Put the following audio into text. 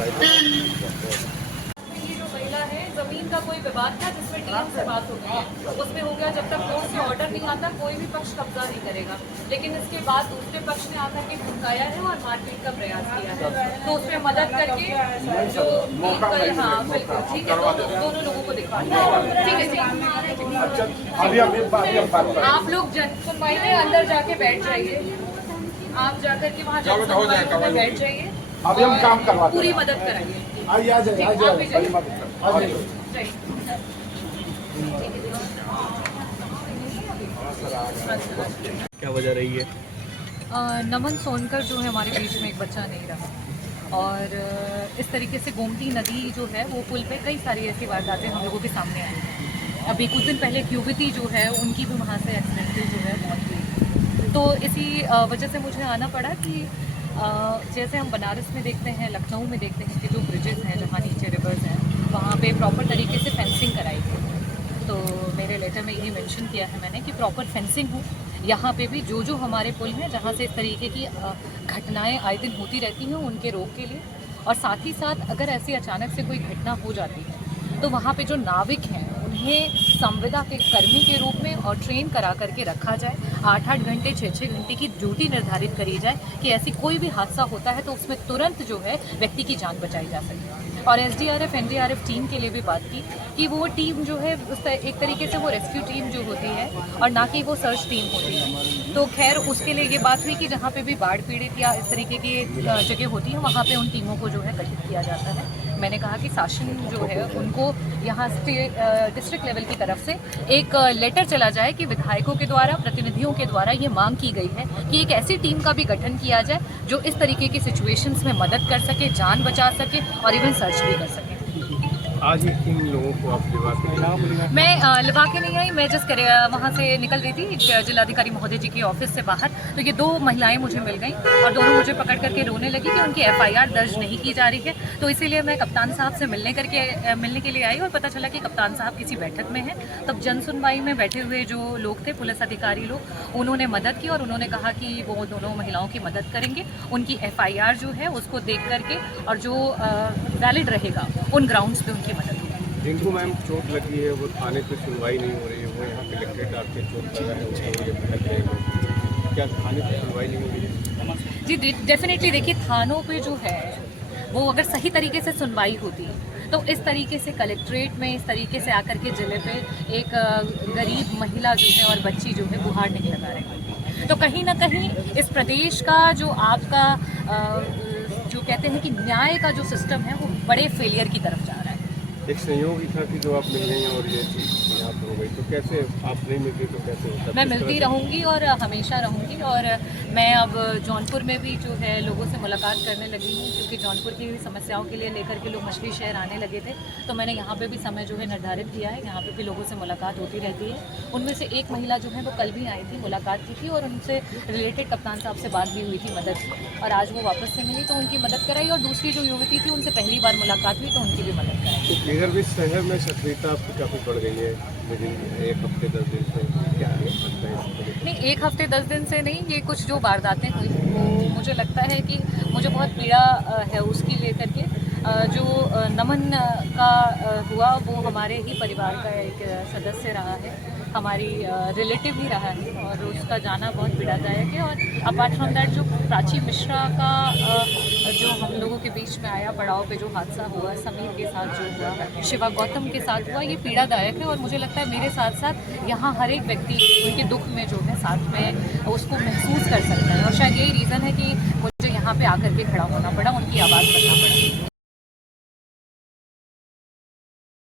ये जो महिला है, जमीन का कोई विवाद था जिसमें डीएम से बात हो गई है, उसमें हो गया जब तक कोर्ट से ऑर्डर नहीं आता कोई भी पक्ष कब्जा नहीं करेगा। लेकिन इसके बाद दूसरे पक्ष ने आकर के धमकाया है और मारपीट का प्रयास किया है, तो उसमें मदद करके जो हाँ बिल्कुल ठीक है, दोनों लोगों को दिखवा दिया। ठीक है जी, आप लोग जन सुनवाई में अंदर जाके बैठ जाइए, आप जाकर के वहाँ जन सुनवाई में बैठ जाइए, अभी हम काम करवा पूरी मदद कराइए। आइए आ जाइए क्या वजह रही है? नमन सोनकर जो है हमारे बीच में एक बच्चा नहीं रहा, और इस तरीके से गोमती नदी जो है वो पुल पे कई सारी ऐसी वारदातें हम लोगों के सामने आई हैं। अभी कुछ दिन पहले एक युवती जो है उनकी भी वहाँ से एक्सीडेंटल जो है मौत हुई। तो इसी वजह से मुझे आना पड़ा कि जैसे हम बनारस में देखते हैं, लखनऊ में देखते हैं कि जो ब्रिजेस हैं जहाँ नीचे रिवर्स हैं वहाँ पे प्रॉपर तरीके से फेंसिंग कराई गई। तो मेरे लेटर में यही मेंशन किया है मैंने कि प्रॉपर फेंसिंग हो। यहाँ पे भी जो हमारे पुल हैं जहाँ से इस तरीके की घटनाएं आए दिन होती रहती हैं उनके रोक के लिए, और साथ ही साथ अगर ऐसी अचानक से कोई घटना हो जाती है तो वहाँ पे जो नाविक हैं उन्हें संविदा के कर्मी के रूप में और ट्रेन करा करके रखा जाए। 8-8 घंटे 6-6 घंटे की ड्यूटी निर्धारित करी जाए कि ऐसी कोई भी हादसा होता है तो उसमें तुरंत जो है व्यक्ति की जान बचाई जा सके। और एसडीआरएफ एनडीआरएफ टीम के लिए भी बात की कि वो टीम जो है एक तरीके से वो रेस्क्यू टीम जो होती है और ना कि वो सर्च टीम होती है। तो खैर उसके लिए ये बात हुई कि जहाँ पे भी बाढ़ पीड़ित या इस तरीके की जगह होती है वहाँ पे उन टीमों को जो है गठित किया जाता है। मैंने कहा कि शासन जो है उनको यहाँ डिस्ट्रिक्ट लेवल की तरफ से एक लेटर चला जाए कि विधायकों के द्वारा, प्रतिनिधियों के द्वारा ये मांग की गई है कि एक ऐसी टीम का भी गठन किया जाए जो इस तरीके की सिचुएशंस में मदद कर सके, जान बचा सके और इवन सर्च भी कर सके। आज इन लोगों को आप लिवा के मैं लिवा के नहीं आई, मैं जस्ट वहाँ से निकल रही थी जिलाधिकारी महोदय जी के ऑफिस से बाहर, तो ये 2 महिलाएं मुझे मिल गई और दोनों मुझे पकड़ करके रोने लगी कि उनकी एफआईआर दर्ज नहीं की जा रही है। तो इसीलिए मैं कप्तान साहब से मिलने के लिए आई और पता चला कि कप्तान साहब किसी बैठक में हैं। तब जन सुनवाई में बैठे हुए जो लोग थे, पुलिस अधिकारी लोग, उन्होंने मदद की और उन्होंने कहा कि वो दोनों महिलाओं की मदद करेंगे, उनकी एफआईआर जो है उसको देख करके और जो वैलिड रहेगा उन ग्राउंड्स पे उनकी मदद होगी। जिनको मैम चोट लगी है वो थाने पे सुनवाई नहीं हो रही है, वो यहाँ कलेक्ट्रेट आके चोट लगा है उसको भटक रहे हैं, क्या थाने पे सुनवाई नहीं हो रही है? जी डेफिनेटली, देखिए थानों पे जो है वो अगर सही तरीके से सुनवाई होती तो इस तरीके से कलेक्ट्रेट में इस तरीके से आकर के जिले पे एक गरीब महिला जो है और बच्ची जो है गुहार नहीं लगा रही। तो कहीं ना कहीं इस प्रदेश का जो आपका जो कहते हैं कि न्याय का जो सिस्टम है वो बड़े फेलियर की तरफ जा रहा है। एक संयोग ही था कि जो आप मिल गई और ये चीज़ यहाँ पर हो गई, तो कैसे आप नहीं मिलती तो कैसे होता? मैं मिलती रहूँगी और हमेशा रहूँगी, और मैं अब जौनपुर में भी जो है लोगों से मुलाकात करने लगी हूँ, क्योंकि जौनपुर की समस्याओं के लिए लेकर के लोग मछली शहर आने लगे थे। तो मैंने यहाँ पे भी समय जो है निर्धारित किया है, यहाँ पे भी लोगों से मुलाकात होती रहती है। उनमें से एक महिला जो है वो कल भी आई थी, मुलाकात की थी और उनसे रिलेटेड कप्तान साहब से बात भी हुई थी, मदद की, और आज वो वापस से मिली तो उनकी मदद कराई, और दूसरी जो युवती थी उनसे पहली बार मुलाकात हुई तो उनकी भी मदद कराई। इधर भी शहर में सक्रियता आपकी काफ़ी बढ़ गई है लेकिन 1 हफ्ते 10 दिन से, क्या है लगता है? नहीं, 1 हफ्ते 10 दिन से नहीं, ये कुछ जो वारदातें हुई वो मुझे लगता है कि मुझे बहुत पीड़ा है उसकी लेकर के। जो नमन का हुआ वो हमारे ही परिवार का एक सदस्य रहा है, हमारी रिलेटिव ही रहा है, और उसका जाना बहुत पीड़ादायक है। और अपार्ट फ्रॉम दैट जो प्राची मिश्रा का जो हम लोगों के बीच में आया पड़ाव पे जो हादसा हुआ, समीर के साथ जो हुआ, शिवा गौतम के साथ हुआ, ये पीड़ादायक है। और मुझे लगता है मेरे साथ साथ यहाँ हर एक व्यक्ति उनके दुख में जो है साथ में उसको महसूस कर सकता है, और शायद यही रीज़न है कि मुझे यहाँ पे आकर के खड़ा होना पड़ा, उनकी आवाज़ बनना पड़ा।